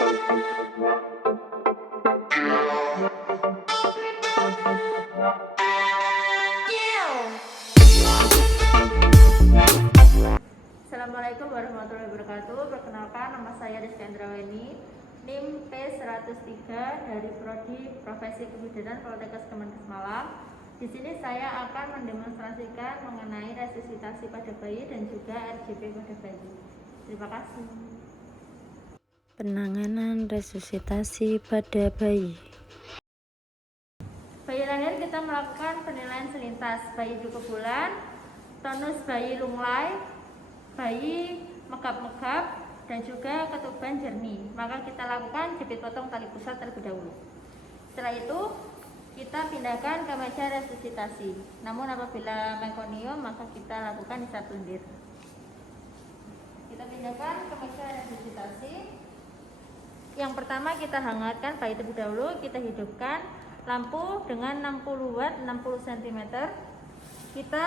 Assalamualaikum warahmatullahi wabarakatuh. Perkenalkan, nama saya Rizky Andraweni, NIM P103 dari Prodi Profesi Kebidanan Poltekkes Kemenkes Malang. Di sini saya akan mendemonstrasikan mengenai resusitasi pada bayi dan juga RJP pada bayi. Terima kasih. Penanganan resusitasi pada bayi. Bayi lahir kita melakukan penilaian selintas, bayi cukup bulan, tonus bayi lunglai, bayi megap-megap, dan juga ketuban jernih. Maka kita lakukan jepit potong tali pusat terlebih dahulu. Setelah itu kita pindahkan ke meja resusitasi. Namun apabila mekonium maka kita lakukan isap lendir. Kita pindahkan ke meja resusitasi. Yang pertama kita hangatkan bayi terlebih dahulu. Kita hidupkan lampu dengan 60 watt 60 cm. Kita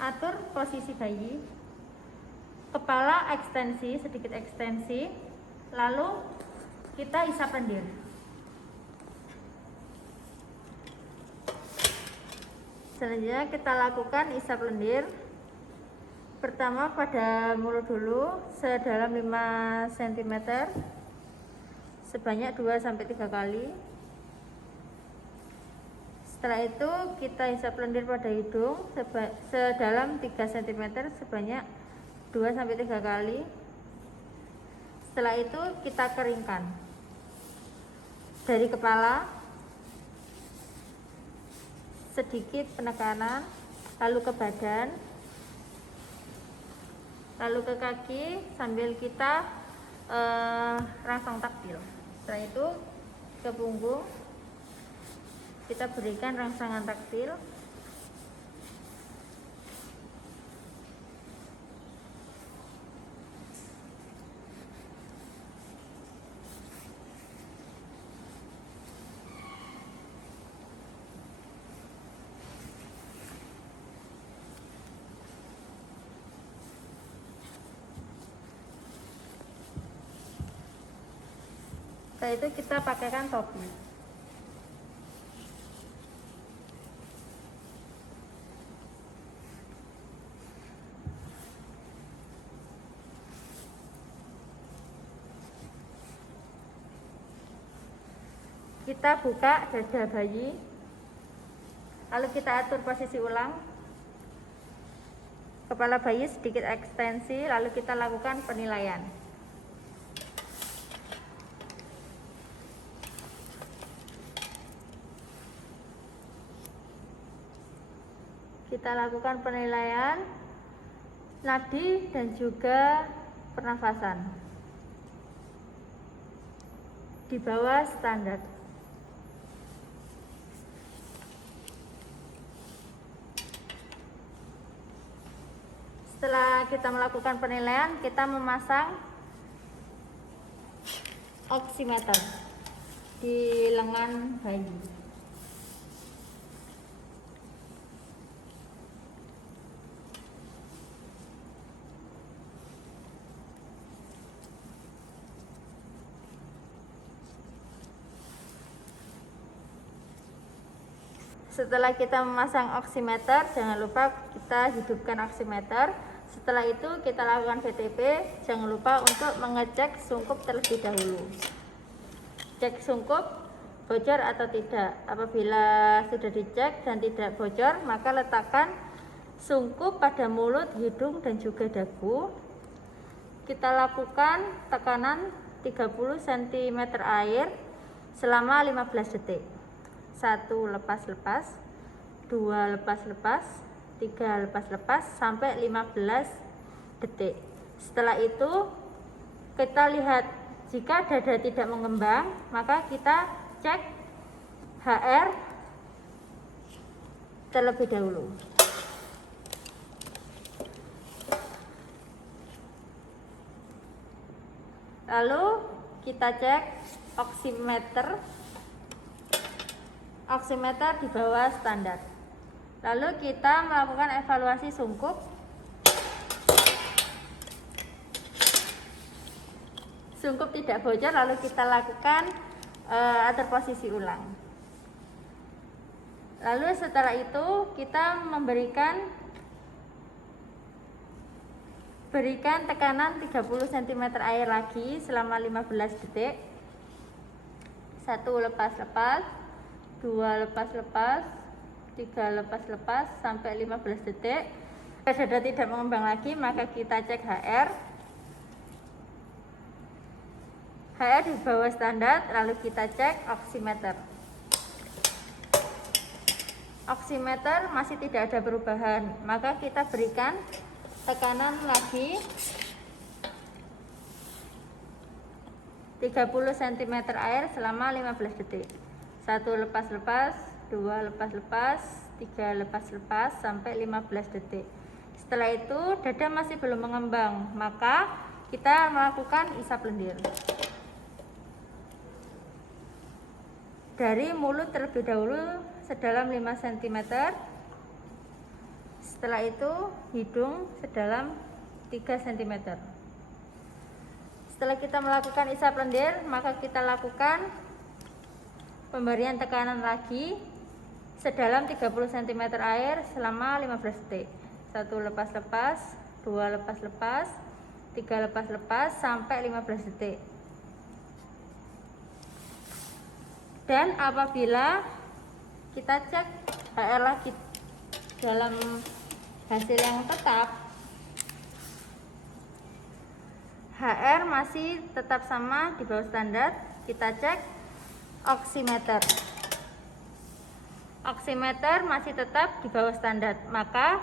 atur posisi bayi, kepala ekstensi, sedikit ekstensi, lalu kita isap lendir. Selanjutnya kita lakukan isap lendir. Pertama pada mulut dulu sedalam 5 cm sebanyak 2-3 kali. Setelah itu kita isap lendir pada hidung sedalam 3 cm sebanyak 2-3 kali. Setelah itu kita keringkan dari kepala, sedikit penekanan, lalu ke badan, lalu ke kaki sambil kita rangsang taktil. Setelah itu ke punggung kita berikan rangsangan taktil. Setelah itu kita pakaikan topi. Kita buka dada bayi, lalu kita atur posisi ulang. Kepala bayi sedikit ekstensi, lalu kita lakukan penilaian. Kita lakukan penilaian nadi dan juga pernafasan di bawah standar. Setelah kita melakukan penilaian, kita memasang oximeter di lengan bayi. Setelah kita memasang oximeter, jangan lupa kita hidupkan oximeter. Setelah itu kita lakukan VTP. Jangan lupa untuk mengecek sungkup terlebih dahulu. Cek sungkup bocor atau tidak. Apabila sudah dicek dan tidak bocor, maka letakkan sungkup pada mulut, hidung, dan juga dagu. Kita lakukan tekanan 30 cm air selama 15 detik. 1 lepas-lepas, 2 lepas-lepas, 3 lepas-lepas sampai 15 detik. Setelah itu kita lihat jika dada tidak mengembang, maka kita cek HR terlebih dahulu. Lalu kita cek oximeter di bawah standar. Lalu kita melakukan evaluasi sungkup. sungkup tidak bocor, lalu kita lakukan atur posisi ulang. Lalu setelah itu kita berikan tekanan 30 cm air lagi selama 15 detik. 1 lepas-lepas, 2 lepas-lepas, 3 lepas-lepas sampai 15 detik. Jika dada tidak mengembang lagi, maka kita cek HR. HR di bawah standar, lalu kita cek oximeter. Oximeter masih tidak ada perubahan, maka kita berikan tekanan lagi 30 cm air selama 15 detik. 1 lepas-lepas, 2 lepas-lepas, 3 lepas-lepas sampai 15 detik. Setelah itu dada masih belum mengembang, maka kita melakukan isap lendir. Dari mulut terlebih dahulu sedalam 5 cm. Setelah itu hidung sedalam 3 cm. Setelah kita melakukan isap lendir, maka kita lakukan pemberian tekanan lagi sedalam 30 cm air selama 15 detik. 1 lepas-lepas, 2 lepas-lepas, 3 lepas-lepas sampai 15 detik. Dan apabila kita cek HR lagi dalam hasil yang tetap, HR masih tetap sama di bawah standar, kita cek oximeter. Oximeter masih tetap di bawah standar, maka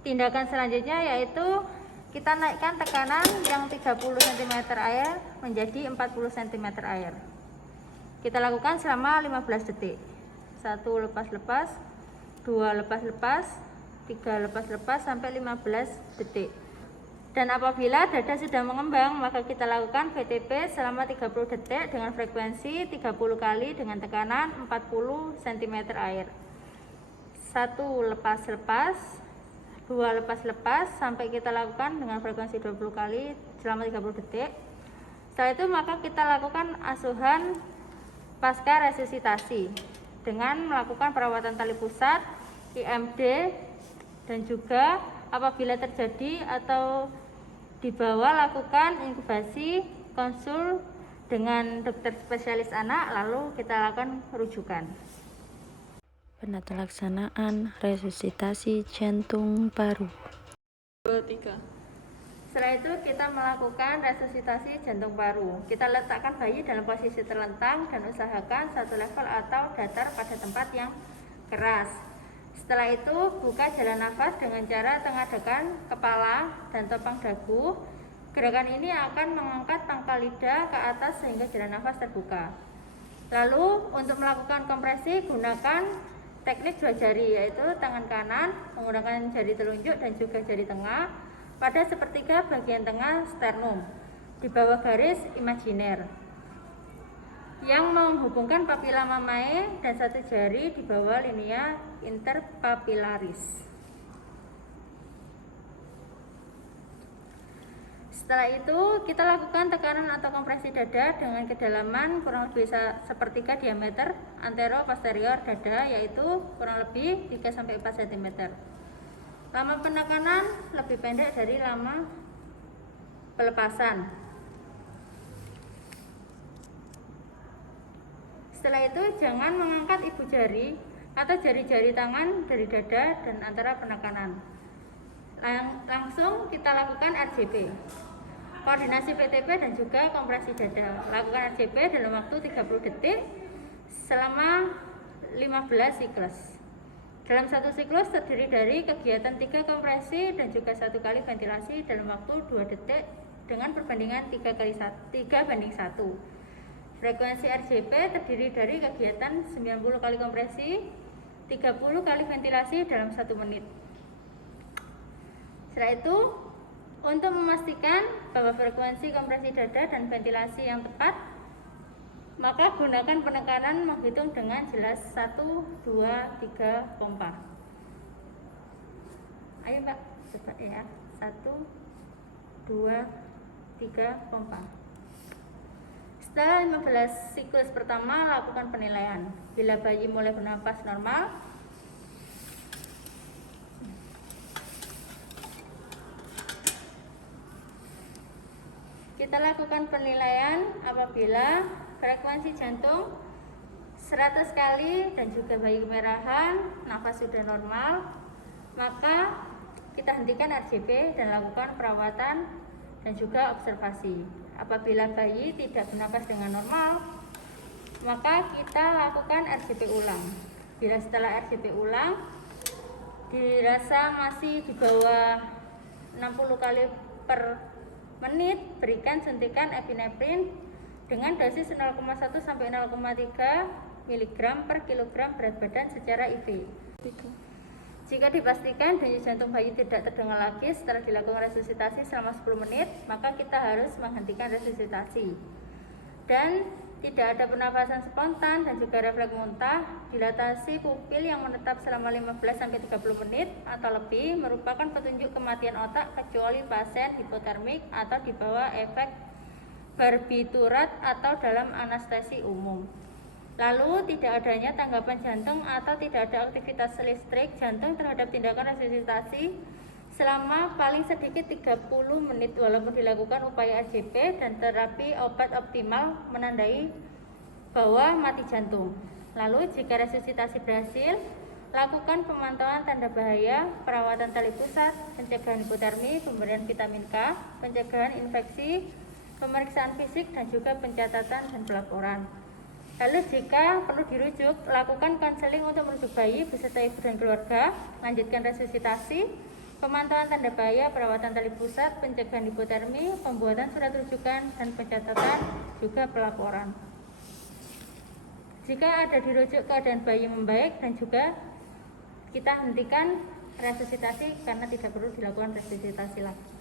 tindakan selanjutnya yaitu kita naikkan tekanan yang 30 cm air menjadi 40 cm air. Kita lakukan selama 15 detik. 1 lepas-lepas, 2 lepas-lepas, 3 lepas-lepas sampai 15 detik. Dan apabila dada sudah mengembang, maka kita lakukan VTP selama 30 detik dengan frekuensi 30 kali dengan tekanan 40 cm air. 1 lepas-lepas, 2 lepas-lepas sampai kita lakukan dengan frekuensi 20 kali selama 30 detik. Setelah itu maka kita lakukan asuhan pasca resusitasi dengan melakukan perawatan tali pusat, IMD, dan juga apabila terjadi atau di bawah lakukan inkubasi, konsul dengan dokter spesialis anak, lalu kita lakukan rujukan. Penata laksanaan resusitasi jantung paru. 2, 3. Setelah itu kita melakukan resusitasi jantung paru. Kita letakkan bayi dalam posisi terlentang dan usahakan satu level atau datar pada tempat yang keras. Setelah itu buka jalan nafas dengan cara tengadahkan kepala dan topang dagu. Gerakan ini akan mengangkat pangkal lidah ke atas sehingga jalan nafas terbuka. Lalu untuk melakukan kompresi gunakan teknik 2 jari, yaitu tangan kanan menggunakan jari telunjuk dan juga jari tengah pada sepertiga bagian tengah sternum di bawah garis imajiner yang menghubungkan papila mamae dan satu jari di bawah linea interpapilaris. Setelah itu kita lakukan tekanan atau kompresi dada dengan kedalaman kurang lebih sepertiga diameter antero-posterior dada, yaitu kurang lebih 3-4 cm. Lama penekanan lebih pendek dari lama pelepasan. Setelah itu jangan mengangkat ibu jari atau jari-jari tangan dari dada dan antara penekanan. Langsung kita lakukan RJP, koordinasi PTP dan juga kompresi dada. Lakukan RJP dalam waktu 30 detik selama 15 siklus. Dalam satu siklus terdiri dari kegiatan 3 kompresi dan juga 1 kali ventilasi dalam waktu 2 detik dengan perbandingan 3:1. Frekuensi RJP terdiri dari kegiatan 90 kali kompresi, 30 kali ventilasi dalam 1 menit. Setelah itu, untuk memastikan bahwa frekuensi kompresi dada dan ventilasi yang tepat, maka gunakan penekanan menghitung dengan jelas 1, 2, 3 pompa. Ayo Mbak, coba ya. 1, 2, 3 pompa. Setelah 15 siklus pertama, lakukan penilaian. Bila bayi mulai bernapas normal, kita lakukan penilaian apabila frekuensi jantung 100 kali dan juga bayi kemerahan, nafas sudah normal, maka kita hentikan RJP dan lakukan perawatan dan juga observasi. Apabila bayi tidak bernapas dengan normal, maka kita lakukan RJP ulang. Bila setelah RJP ulang dirasa masih di bawah 60 kali per menit, berikan suntikan epinefrin dengan dosis 0,1 sampai 0,3 mg per kilogram berat badan secara IV. Jika dipastikan denyut jantung bayi tidak terdengar lagi setelah dilakukan resusitasi selama 10 menit, maka kita harus menghentikan resusitasi. Dan tidak ada pernapasan spontan dan juga refleks muntah, dilatasi pupil yang menetap selama 15 sampai 30 menit atau lebih merupakan petunjuk kematian otak kecuali pasien hipotermik atau di bawah efek barbiturat atau dalam anestesi umum. Lalu tidak adanya tanggapan jantung atau tidak ada aktivitas listrik jantung terhadap tindakan resusitasi selama paling sedikit 30 menit walaupun dilakukan upaya RJP dan terapi obat optimal menandai bahwa mati jantung. Lalu jika resusitasi berhasil, lakukan pemantauan tanda bahaya, perawatan tali pusat, pencegahan hipotermi, pemberian vitamin K, pencegahan infeksi, pemeriksaan fisik dan juga pencatatan dan pelaporan. Lalu jika perlu dirujuk, lakukan konseling untuk merujuk bayi beserta ibu dan keluarga, lanjutkan resusitasi, pemantauan tanda bahaya, perawatan tali pusat, pencegahan hipotermi, pembuatan surat rujukan, dan pencatatan juga pelaporan. Jika ada dirujuk keadaan bayi membaik dan juga kita hentikan resusitasi karena tidak perlu dilakukan resusitasi lagi.